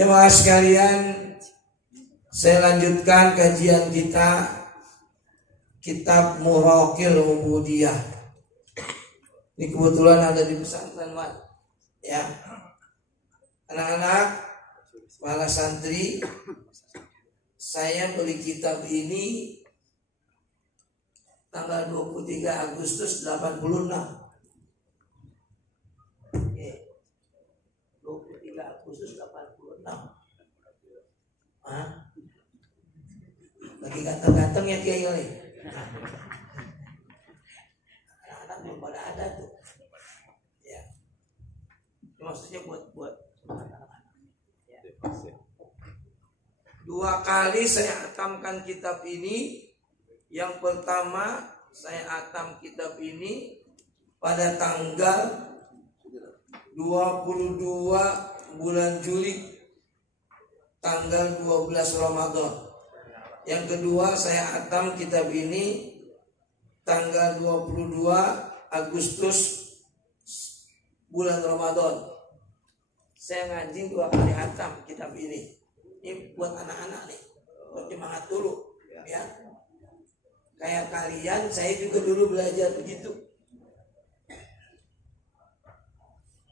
Jemaah sekalian, saya lanjutkan kajian kita kitab Muraqil Ubudiyah. Ini kebetulan ada di pesantren, Mat. Ya. Anak-anak, para santri, saya beli kitab ini tanggal 23 Agustus 86. 23 Agustus 86. Lagi ganteng-ganteng ya Kiai kali. Anak-anak belum pada ada tuh. Ya. Maksudnya buat anak-anak. Ya. 2 kali saya atamkan kitab ini. Yang pertama saya atam kitab ini pada tanggal 22 bulan Juli, tanggal 12 Ramadan. Yang kedua saya atam kitab ini tanggal 22 Agustus bulan Ramadan. Saya ngaji 2 kali atam kitab ini. Ini buat anak-anak nih, buat semangat dulu ya. Kayak kalian, saya juga dulu belajar begitu.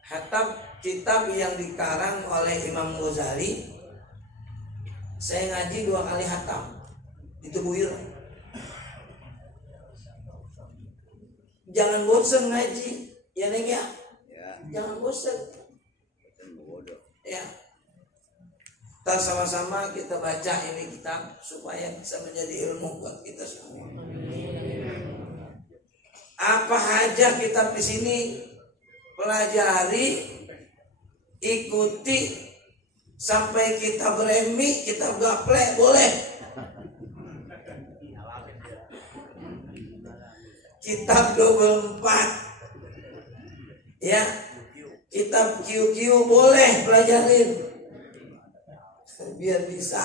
Hatam kitab yang dikarang oleh Imam Ghazali, saya ngaji 2 kali hatam di Tebuir. Jangan bosan ngaji, ya Neng ya. Jangan bosan. Ya. Kita sama-sama kita baca ini kitab supaya bisa menjadi ilmu buat kita semua. Apa aja kitab di sini pelajari, ikuti sampai kita beremi, kita gaplek boleh. Kitab 24, ya, kitab QQ boleh pelajarin. Biar bisa.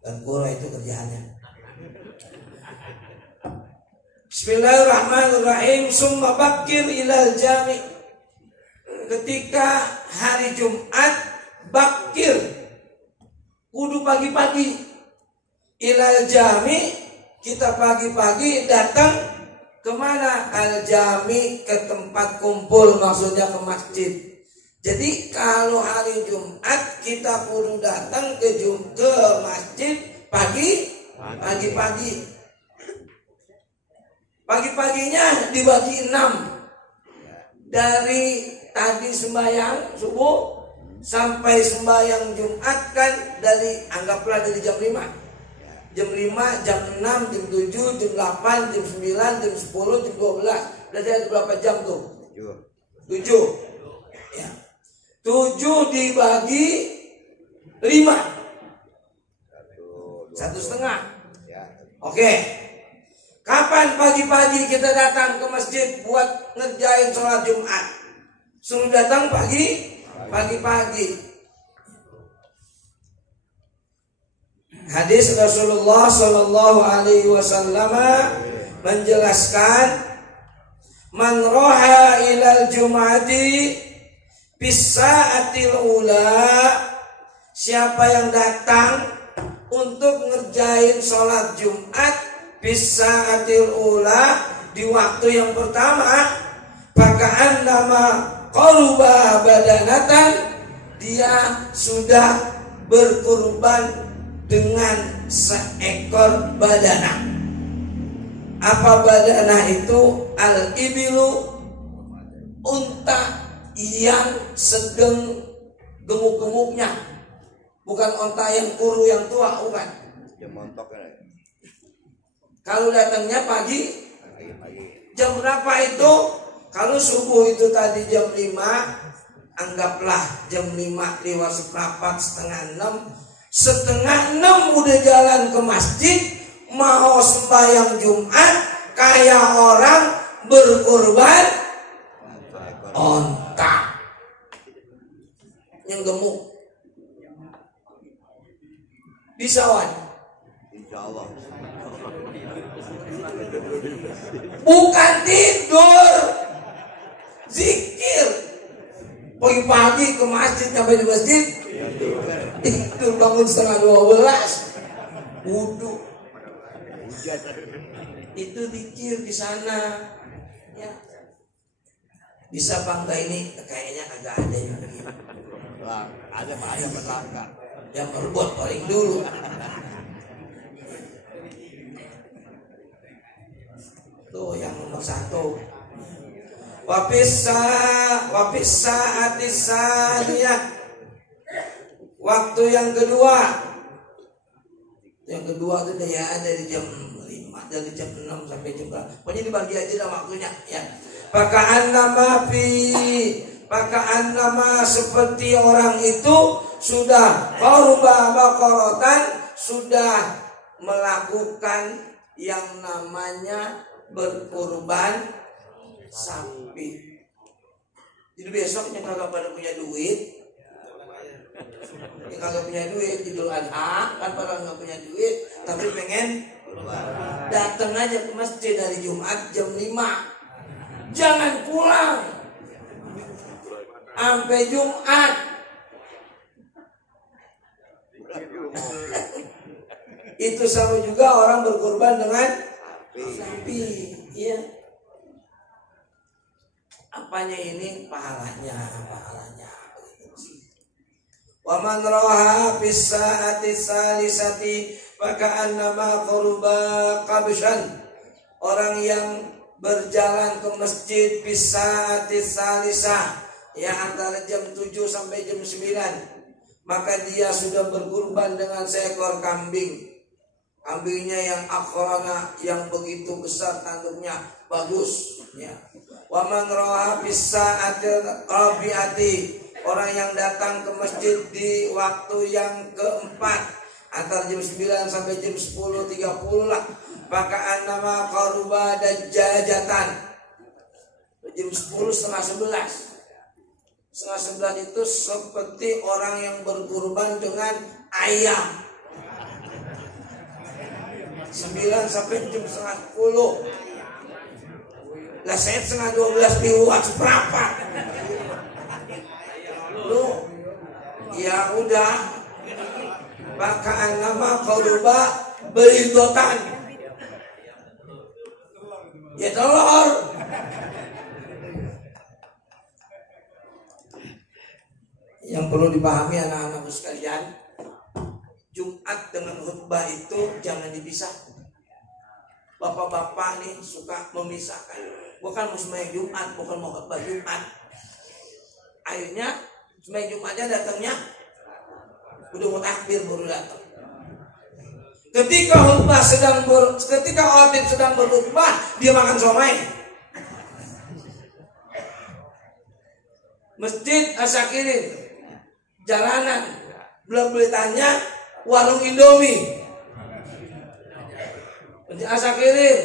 Dan kura itu kerjaannya. Bismillahirrahmanirrahim. Summa bakir ilal jami. Ketika hari Jumat, bakir, kudu pagi-pagi. Ilal jami, kita pagi-pagi datang kemana? Al jami, ke tempat kumpul, maksudnya ke masjid. Jadi kalau hari Jumat kita kudu datang ke masjid pagi-pagi. Pagi-paginya dibagi 6. Dari tadi sembahyang subuh sampai sembahyang Jumat kan dari anggaplah dari jam 5. Jam 5, jam 6, jam 7, jam 8, jam 9, jam 10, jam 12. Berarti ada berapa jam tuh? 7. Ya. 7 dibagi 5. 1,5. Oke. Kapan pagi-pagi kita datang ke masjid buat ngerjain sholat Jumat? Suruh datang pagi-pagi. Hadis Rasulullah Sallallahu Alaihi Wasallam menjelaskan, man roha ilal jum'ati bisaatil ula, siapa yang datang untuk ngerjain sholat Jumat bisaatil ula, di waktu yang pertama, paka'an nama qaruba badanatan, dia sudah berkurban dengan seekor badanah. Apa badanah itu? Al-ibilu, unta yang sedang gemuk-gemuknya, bukan unta yang kuru yang tua, bukan. Kalau datangnya pagi, jam berapa itu? Kalau subuh itu tadi jam 5, anggaplah jam 5 lewat seperempat, setengah 6 udah jalan ke masjid, mau sembahyang Jumat, kayak orang berkurban onta yang gemuk. Bisa wan? Insyaallah. Bukan tidur, zikir. Pagi-pagi ke masjid, sampai di masjid itu bangun setengah 12 wudhu. Itu dikir di sana ya. Bisa bangga ini kayaknya agak ada yang begini. Ada pelanggan yang merebut paling dulu. Tuh yang nomor 1. Wapisa atisaniyah. Waktu yang kedua. Yang kedua itu ya dari jam 5, dari jam 6 sampai jam berapa. Pokoknya dibagi aja dah waktunya ya. Pakaan nama seperti orang itu sudah korban bakorotan, sudah melakukan yang namanya berkurban sapi. Jadi besoknya kagak pada punya duit, yang kagak punya duit Idul Adha kan pada nggak punya duit, tapi pengen datang aja ke masjid dari Jumat jam 5. Jangan pulang sampai Jumat. Itu sama juga orang berkorban dengan sapi, ya. Apanya ini pahalanya. Wa man raha fis saati salisati faka'annama qurba qabshan. Orang yang berjalan ke masjid fis saati salisah, ya antara jam 7 sampai jam 9, maka dia sudah berkurban dengan seekor kambing. Kambingnya yang akrona, yang begitu besar tanduknya, bagus ya. Wa man ra'a fis sa'atil rabi'ati, orang yang datang ke masjid di waktu yang keempat antara jam 9 sampai jam 10.30 lah, maka annama qaruba dajjajatan. Jam 10 setengah 11 itu seperti orang yang berkurban dengan ayam. 9 sampai jam setengah 10. Lah saya setengah 12 diuat seberapa? Lu ya udah, pakaan nama qaruba beridotan, ya telur. Yang perlu dipahami anak-anakku sekalian, Jumat dengan khutbah itu jangan dipisah. Bapak-bapak nih suka memisahkan. Bukan mau sembahyang Jumat, bukan mau khutbah Jumat. Akhirnya sembahyang Jumatnya datangnya udah mau takbir baru datang. Ketika khotib sedang berkhutbah, dia makan somai. Masjid Asyakirin, jalanan, belum belitannya warung Indomie. Masjid Asyakirin,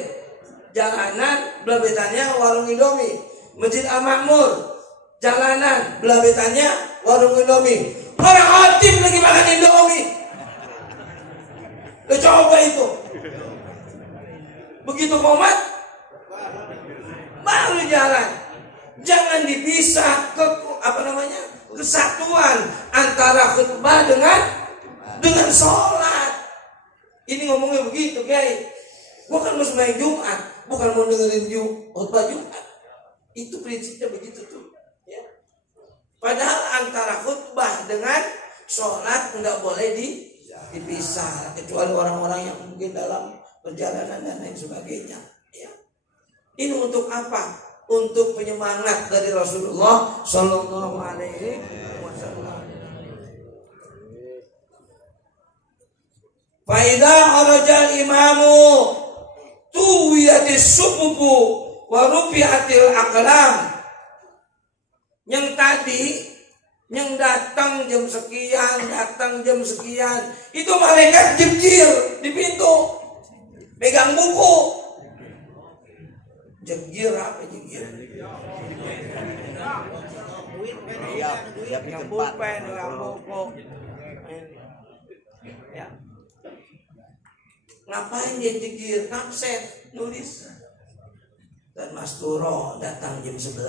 jalanan, belum belitannya warung Indomie. Masjid Al-Makmur, jalanan, belum belitannya warung Indomie. Orang khotib lagi makan Indomie. Lo coba itu. Begitu komat baru jalan. Jangan dipisah kesatuan antara khutbah dengan sholat. Ini ngomongnya begitu, guys. Bukan mau sembahyang Jumat, bukan mau dengerin khutbah Jumat. Itu prinsipnya begitu tuh. Ya. Padahal antara khutbah dengan sholat nggak boleh dipisah, kecuali orang-orang yang mungkin dalam perjalanan dan lain sebagainya. Ya. Ini untuk apa? Untuk penyemangat dari Rasulullah Sallallahu Alaihi Wasallam. Faida arajal imamu tuwiyatis sububu wa rufi'atil aqlam. Yang tadi yang datang jam sekian, itu malaikat jebjir di pintu, pegang buku. Jebjir apa jebjir? Pegang pulpen, pegang buku. Ya. Ngapain dia jebjir? Kapset, nulis. Dan Mas Turo datang jam 11.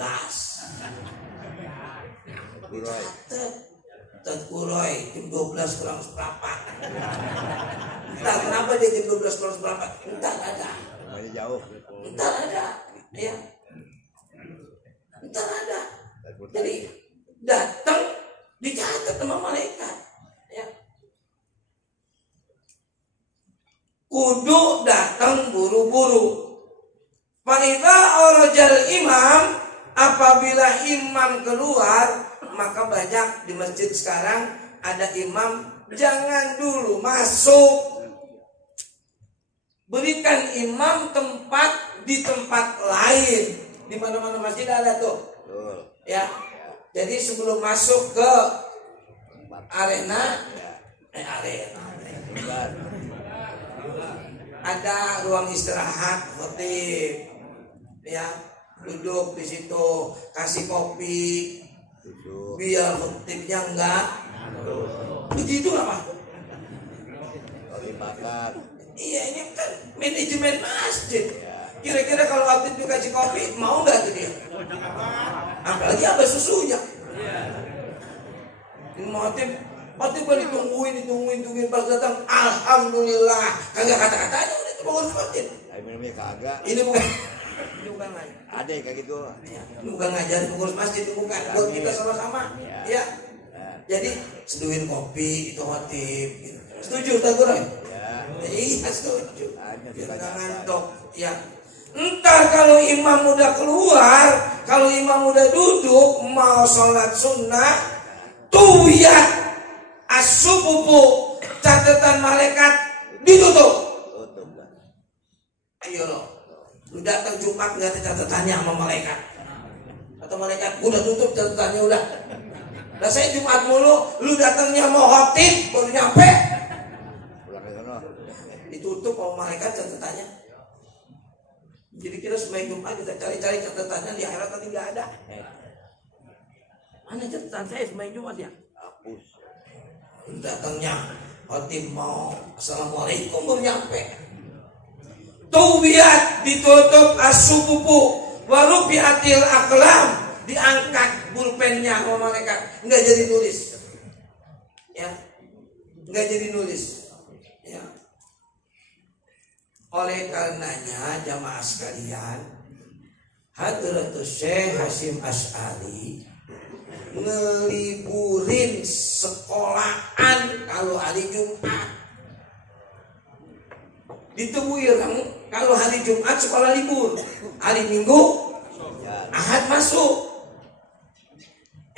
Tadkuroi jam 12 kurang seperempat. Entah kenapa dia jam 12 kurang seperempat. Entah ada. Jauh. Entah ada. Ya. Entah ada. Jadi datang dicatat sama malaikat. Ya. Kudu datang buru-buru. Fa'idha orajal imam, apabila imam keluar, maka banyak di masjid sekarang ada imam, jangan dulu masuk. Berikan imam tempat di tempat lain. Di mana-mana masjid ada tuh. Ya. Jadi sebelum masuk ke arena ada ruang istirahat khotib. Ya, duduk di situ, kasih kopi, biar khotibnya enggak begitu apa? Kopi bakar. Iya, ini kan manajemen masjid. Kira-kira kalau khotib dikasih kopi mau nggak tuh dia? Apalagi ada susunya. Ini khotib ditungguin pas datang, alhamdulillah, kagak kata-katanya udah itu pengurus masjid. Minumnya kagak. Ini bukan ngajar. Ada kayak gitu. Ya, ini bukan ngajar pengurus masjid, bukan. Buat kita sama-sama. Ya. Jadi seduhin kopi itu khotib. Gitu. Setuju Ustaz Guroy? Ya. Iya setuju. Biar nggak ngantuk. Ya. Entar kalau imam udah keluar, kalau imam udah duduk mau sholat sunnah, tuyat as-sububu, catatan malaikat ditutup. Ayo loh. Lu datang Jumat nggak ada catatannya sama malaikat. Atau malaikat udah tutup catatannya udah. Nah saya Jumat mulu, lu datangnya mau khotib baru nyampe. Ditutup sama malaikat catatannya. Jadi kita sembahyang Jumat kita cari-cari catatannya di akhirat tadi nggak ada. Mana catatan saya sembahyang Jumat ya? Hapus. Lu datangnya khotib mau assalamualaikum baru nyampe. Tubiat ditutup as-sububu warubiatil aqlam, diangkat pulpennya sama malaikat, enggak jadi nulis. Ya. Enggak jadi nulis. Ya. Oleh karenanya jamaah sekalian, Hadratus Syekh Hasyim Asy'ari ngeliburin sekolahan kalau hari Jumat. Ditemui orang kalau hari Jumat sekolah libur, hari Minggu Ahad masuk.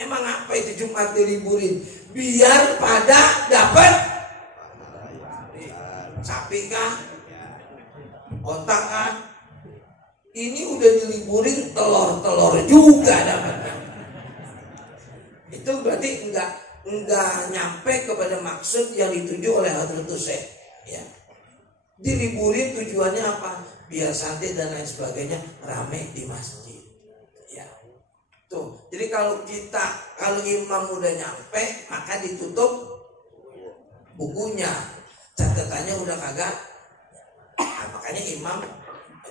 Emang apa itu Jumat diliburin? Biar pada dapat sapi kah, otak kah? Ini udah diliburin, telur juga dapatnya. Itu berarti enggak nyampe kepada maksud yang dituju oleh Hadratus Syekh. Ya. Diliburin tujuannya apa? Biar santai dan lain sebagainya, rame di masjid. Ya. Tuh. Jadi kalau imam udah nyampe, maka ditutup bukunya. Catatannya udah kagak. Nah, makanya imam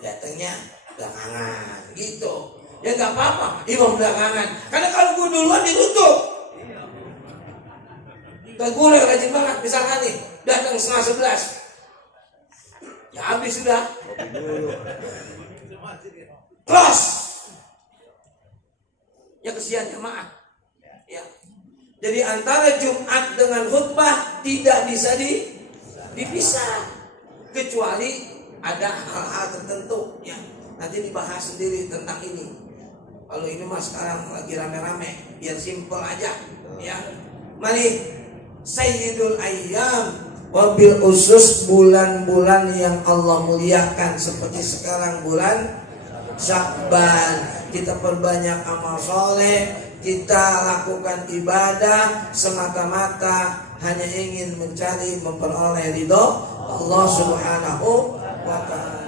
datangnya belakangan gitu. Ya nggak apa-apa, imam belakangan. Karena kalau gue duluan ditutup. Dan gue rajin banget, misalkan nih datang 10:30. Ya habis sudah. Close. Ya kesian jemaah. Ya. Jadi antara Jumat dengan khutbah tidak bisa dipisah, kecuali ada hal-hal tertentu. Ya. Nanti dibahas sendiri tentang ini. Kalau ini mah sekarang lagi rame-rame, biar simple aja. Ya. Mari Sayyidul Ayyam. Wabil khusus bulan-bulan yang Allah muliakan seperti sekarang bulan Sya'ban, kita perbanyak amal soleh, kita lakukan ibadah semata-mata hanya ingin mencari memperoleh ridho Allah Subhanahu wa ta'ala.